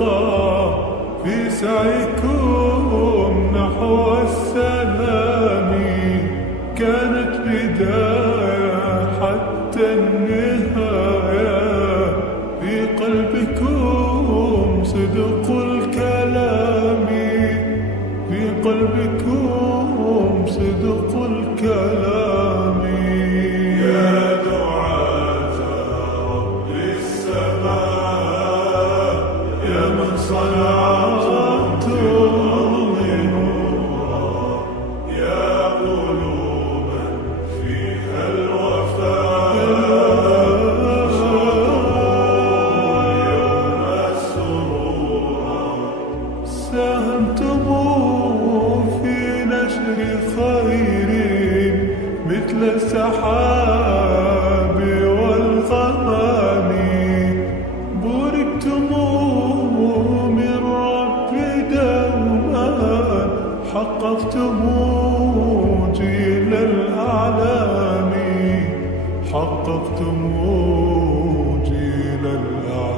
ترقى في سعيكم نحو السلام. كانت بداية حتى النهاية، في قلبكم صدق الكلام، في قلبكم صدق الكلام. يا دعاة رب السماء، يا من صنعتم الأرض نورا، يا قلوبا فيها الوفاء، يوم سرورا. ساهمتم في نشر خير مثل السحاب والغمام، بوركتم من رب دوما، حققتم جيل الأعلام، حققتم جيل الأعلام.